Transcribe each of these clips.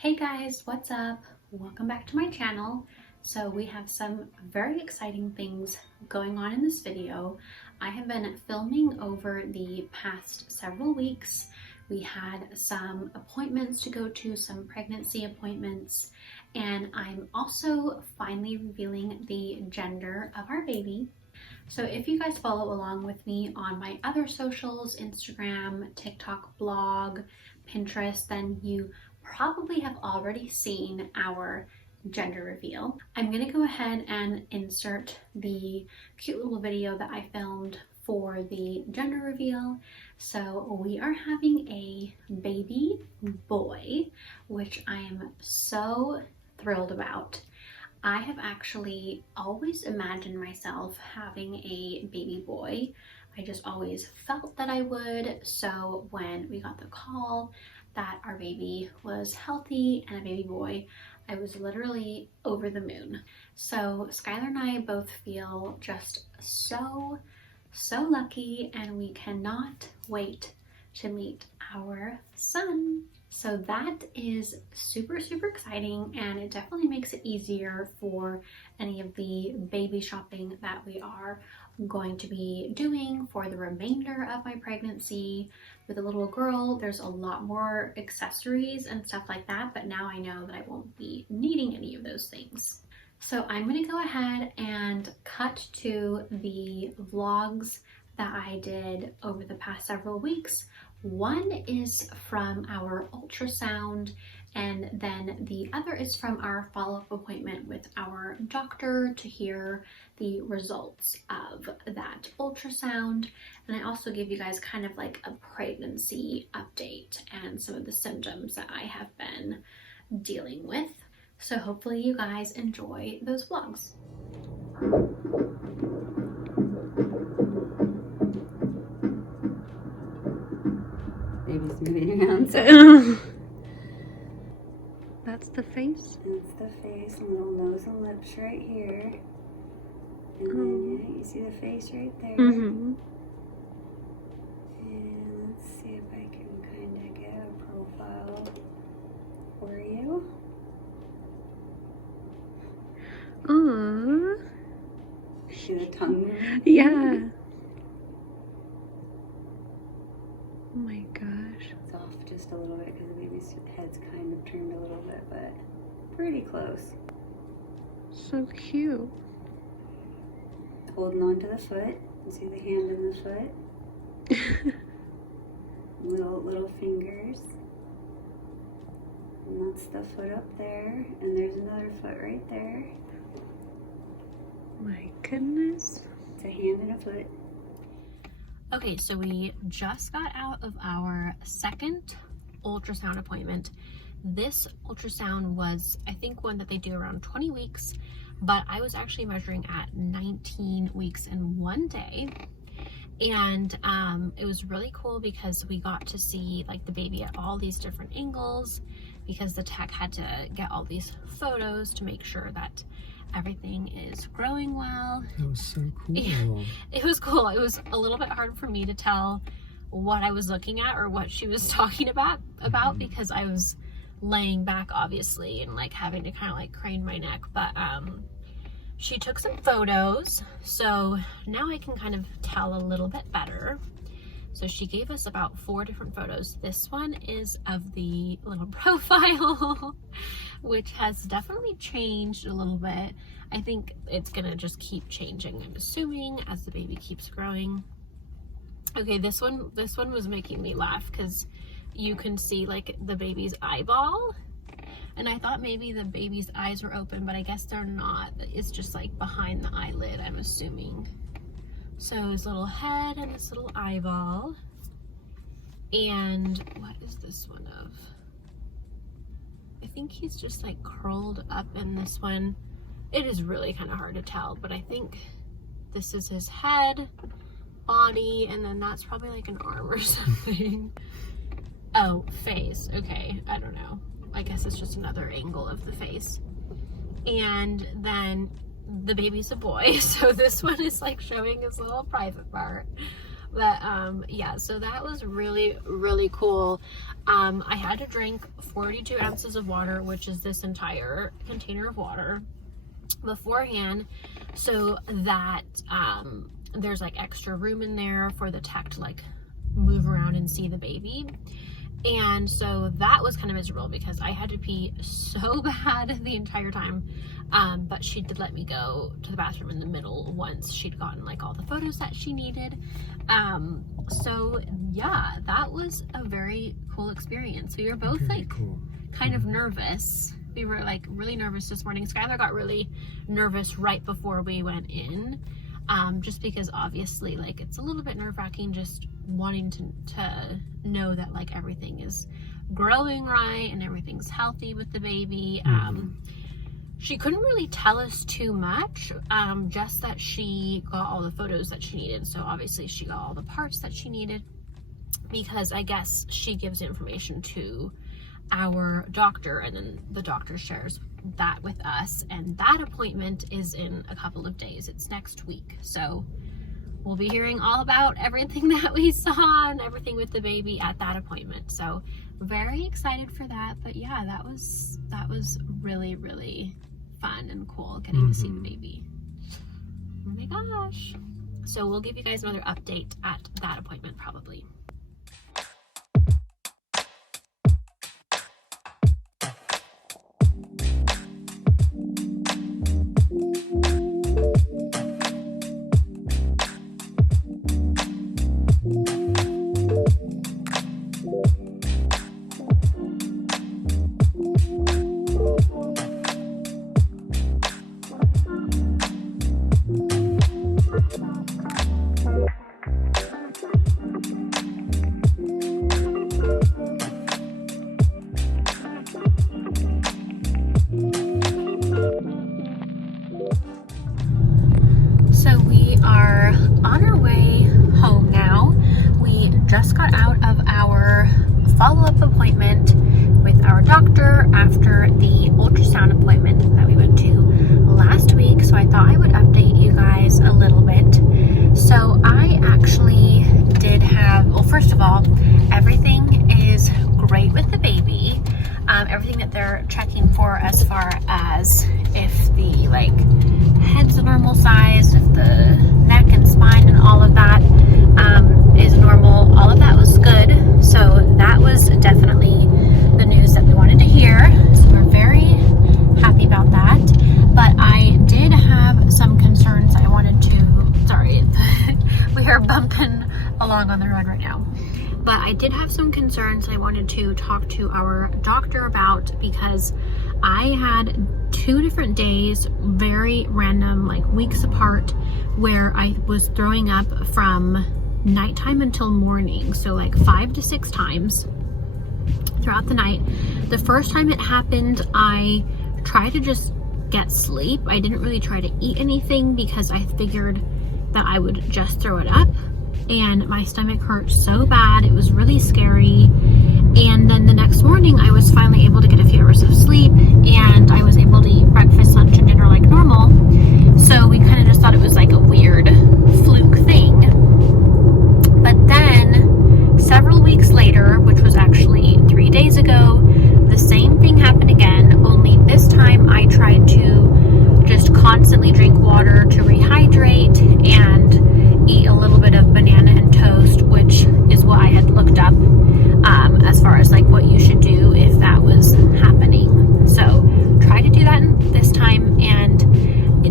Hey guys, what's up? Welcome back to my channel. So we have some very exciting things going on in this video. I have been filming over the past several weeks. We had some appointments to go to, some pregnancy appointments, and I'm also finally revealing the gender of our baby. So if you guys follow along with me on my other socials, Instagram, TikTok, blog, Pinterest, then you probably have already seen our gender reveal. I'm gonna go ahead and insert the cute little video that I filmed for the gender reveal. So we are having a baby boy, which I am so thrilled about. I have actually always imagined myself having a baby boy. I just always felt that I would. So when we got the call that our baby was healthy and a baby boy, I was literally over the moon. So Skylar and I both feel just so lucky, and we cannot wait to meet our son. So that is super exciting, and it definitely makes it easier for any of the baby shopping that we are going to be doing for the remainder of my pregnancy. With a little girl, there's a lot more accessories and stuff like that, but now I know that I won't be needing any of those things. So I'm going to go ahead and cut to the vlogs that I did over the past several weeks. One is from our ultrasound, and then the other is from our follow-up appointment with our doctor to hear the results of that ultrasound. And I also give you guys kind of like a pregnancy update and some of the symptoms that I have been dealing with. So hopefully you guys enjoy those vlogs. Baby's moving around. So. That's the face? That's the face, and little nose and lips right here. And then yeah, you see the face right there. Mm-hmm. And let's see if I can kind of get a profile for you. Aww. See the tongue moving? Yeah. Oh my gosh. It's off just a little bit because the baby's head's kind of turned a little bit, but pretty close. So cute. Holding on to the foot. You see the hand in the foot? little fingers. And that's the foot up there. And there's another foot right there. My goodness. It's a hand and a foot. Okay, so we just got out of our second ultrasound appointment. This ultrasound was, I think, one that they do around 20 weeks, but I was actually measuring at 19 weeks in 1 day. And it was really cool because we got to see like the baby at all these different angles, because the tech had to get all these photos to make sure that everything is growing well. That was so cool. It was cool. It was a little bit hard for me to tell what I was looking at or what she was talking about because I was laying back obviously and like having to kind of like crane my neck, but she took some photos, so now I can kind of tell a little bit better. So she gave us about 4 different photos. This one is of the little profile, which has definitely changed a little bit. I think it's gonna just keep changing, I'm assuming, as the baby keeps growing. Okay, this one was making me laugh because you can see like the baby's eyeball. And I thought maybe the baby's eyes were open, but I guess they're not. It's just like behind the eyelid, I'm assuming. So his little head and his little eyeball. And what is this one of? I think he's just like curled up in this one. It is really kind of hard to tell, but I think this is his head, body, and then that's probably like an arm or something. Oh, face. Okay, I don't know. I guess it's just another angle of the face. And then the baby's a boy, so this one is like showing his little private part. But yeah, so that was really, really cool. I had to drink 42 ounces of water, which is this entire container of water, beforehand, so that there's like extra room in there for the tech to like move around and see the baby. And so that was kind of miserable because I had to pee so bad the entire time. But she did let me go to the bathroom in the middle once she'd gotten like all the photos that she needed. So yeah, that was a very cool experience. We were both like kind of nervous. We were like really nervous this morning. Skylar got really nervous right before we went in. Just because obviously like it's a little bit nerve-wracking just wanting to know that like everything is growing right and everything's healthy with the baby. She couldn't really tell us too much, just that she got all the photos that she needed. So obviously she got all the parts that she needed because I guess she gives information to our doctor and then the doctor shares that with us, and that appointment is in a couple of days. It's next week, so we'll be hearing all about everything that we saw and everything with the baby at that appointment. So very excited for that. But yeah, that was really, really fun and cool getting to see the baby. Oh my gosh. So we'll give you guys another update at that appointment probably. Just got out of our follow-up appointment with our doctor after the ultrasound appointment that we went to last week. So I thought I would update you guys a little bit. So I actually did have, well, first of all, everything is great with the baby. Everything that they're checking for as far as if the like head's a normal size, if the neck and spine and all of that is normal. All of that was good. So that was definitely the news that we wanted to hear. So we're very happy about that. But I did have some concerns I wanted to, sorry, we are bumping along on the road right now. But I did have some concerns I wanted to talk to our doctor about because I had 2 different days, very random, like weeks apart, where I was throwing up from nighttime until morning. So like 5 to 6 times throughout the night. The first time it happened, I tried to just get sleep. I didn't really try to eat anything because I figured that I would just throw it up. And my stomach hurt so bad. It was really scary. And then the next morning I was finally able to get a few hours of sleep and I was able to eat breakfast, lunch, and dinner like normal. So we kind of just thought it was like a weird fluke thing. But then several weeks later, which was actually 3 days ago, the same thing happened again, only this time I tried to just constantly drink water to rehydrate and eat a little bit of banana and toast, which is what I had looked up as far as like what you should do if that was happening. So try to do that this time, and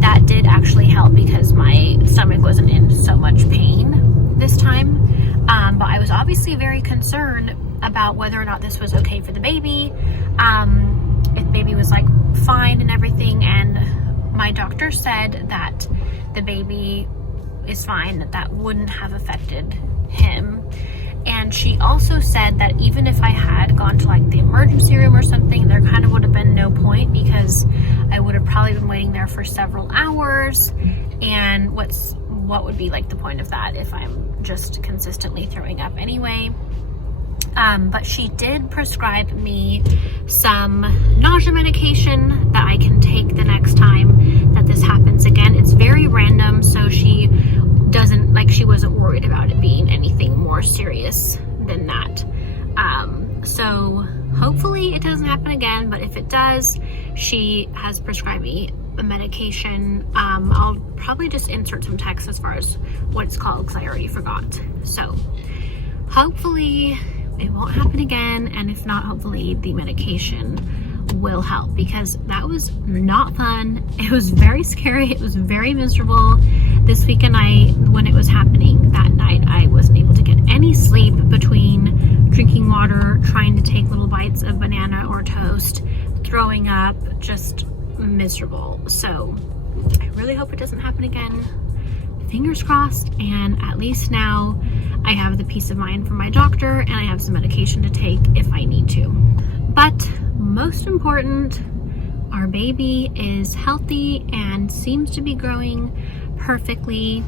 that did actually help because my stomach wasn't in so much pain this time. But I was obviously very concerned about whether or not this was okay for the baby, if baby was like fine and everything, and my doctor said that the baby is fine, that wouldn't have affected him. And she also said that even if I had gone to like the emergency room or something, there kind of would have been no point because I would have probably been waiting there for several hours, and what would be like the point of that if I'm just consistently throwing up anyway. But she did prescribe me some nausea medication that I can take the next time that this happens again. It's very random, so she doesn't, like, she wasn't worried about it being anything more serious than that. So hopefully it doesn't happen again, but if it does, she has prescribed me a medication. I'll probably just insert some text as far as what it's called because I already forgot. So hopefully it won't happen again, and if not, hopefully the medication will help, because that was not fun. It was very scary. It was very miserable. This weekend, when it was happening that night, I wasn't able to get any sleep between drinking water, trying to take little bites of banana or toast, throwing up, just miserable. So I really hope it doesn't happen again. Fingers crossed, and at least now I have the peace of mind from my doctor and I have some medication to take if I need to. But most important, our baby is healthy and seems to be growing perfectly.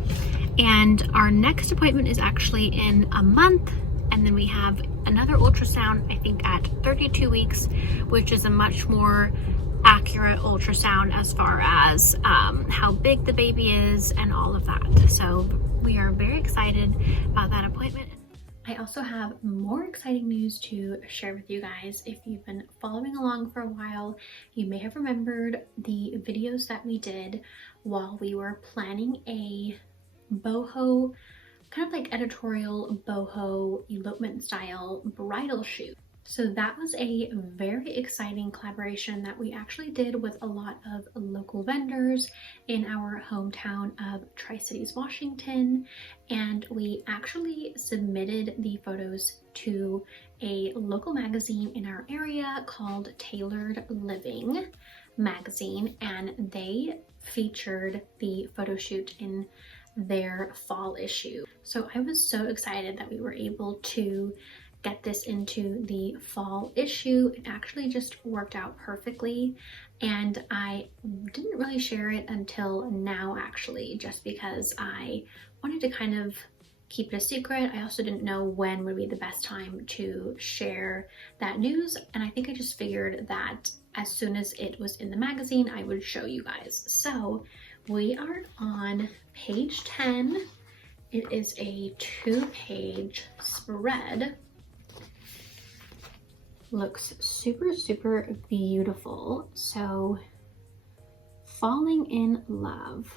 And our next appointment is actually in a month, and then we have another ultrasound, I think at 32 weeks, which is a much more accurate ultrasound as far as how big the baby is and all of that. So we are very excited about that appointment. I also have more exciting news to share with you guys. If you've been following along for a while, you may have remembered the videos that we did while we were planning a boho, kind of like editorial boho elopement style bridal shoot. So that was a very exciting collaboration that we actually did with a lot of local vendors in our hometown of Tri-Cities, Washington. And we actually submitted the photos to a local magazine in our area called Tailored Living magazine, and they featured the photo shoot in their fall issue. So I was so excited that we were able to get this into the fall issue. It actually just worked out perfectly, and I didn't really share it until now actually, just because I wanted to kind of keep it a secret. I also didn't know when would be the best time to share that news, and I think I just figured that as soon as it was in the magazine, I would show you guys. So we are on page 10. It is a 2-page spread. Looks super beautiful. So falling in love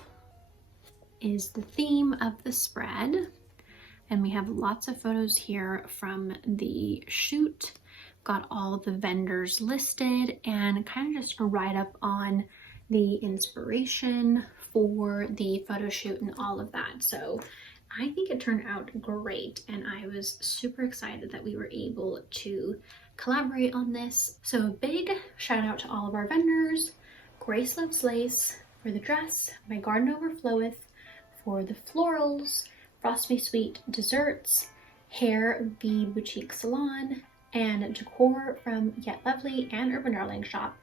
is the theme of the spread, and we have lots of photos here from the shoot. Got all the vendors listed and kind of just a write-up on the inspiration for the photo shoot and all of that. So I think it turned out great, and I was super excited that we were able to collaborate on this. So a big shout out to all of our vendors: Grace Loves Lace for the dress, My Garden Overfloweth for the florals, Frost Me Sweet Desserts, Hair V Boutique Salon, and Decor from Yet Lovely and Urban Darling Shop.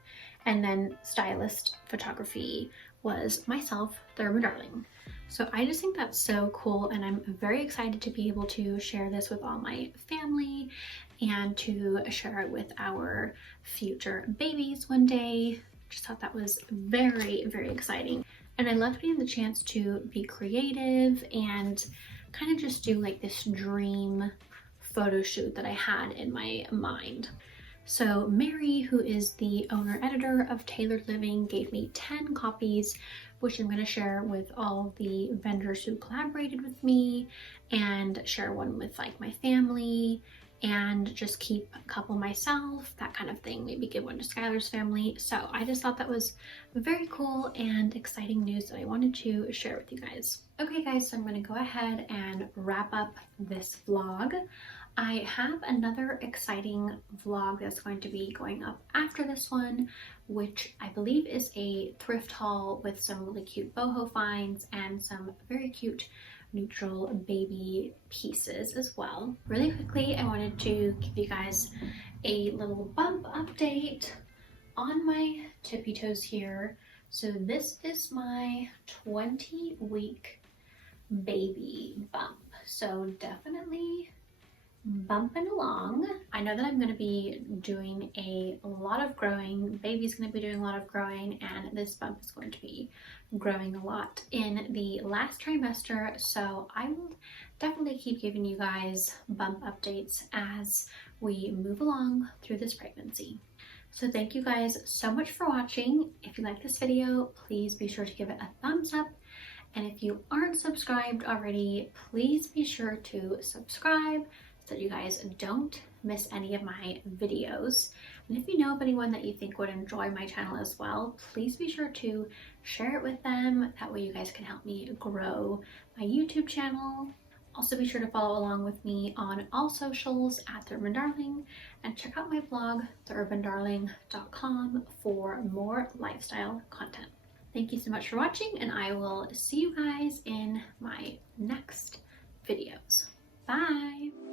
And then stylist photography was myself, the Urban Darling. So I just think that's so cool, and I'm very excited to be able to share this with all my family and to share it with our future babies one day. Just thought that was very exciting. And I loved getting the chance to be creative and kind of just do like this dream photo shoot that I had in my mind. So Mary, who is the owner-editor of Tailored Living, gave me 10 copies, which I'm going to share with all the vendors who collaborated with me, and share one with like my family, and just keep a couple myself, that kind of thing. Maybe give one to Skylar's family. So I just thought that was very cool and exciting news that I wanted to share with you guys. Okay guys, so I'm going to go ahead and wrap up this vlog. I have another exciting vlog that's going to be going up after this one, which I believe is a thrift haul with some really cute boho finds and some very cute neutral baby pieces as well. Really quickly, I wanted to give you guys a little bump update on my tippy toes here. So this is my 20-week baby bump. So definitely bumping along. I know that I'm going to be doing a lot of growing. Baby's going to be doing a lot of growing, and this bump is going to be growing a lot in the last trimester. So I will definitely keep giving you guys bump updates as we move along through this pregnancy. So thank you guys so much for watching. If you like this video, please be sure to give it a thumbs up. And if you aren't subscribed already, please be sure to subscribe so that you guys don't miss any of my videos. And if you know of anyone that you think would enjoy my channel as well, please be sure to share it with them. That way you guys can help me grow my YouTube channel. Also be sure to follow along with me on all socials at The Urban Darling, and check out my blog, theurbandarling.com, for more lifestyle content. Thank you so much for watching, and I will see you guys in my next videos. Bye!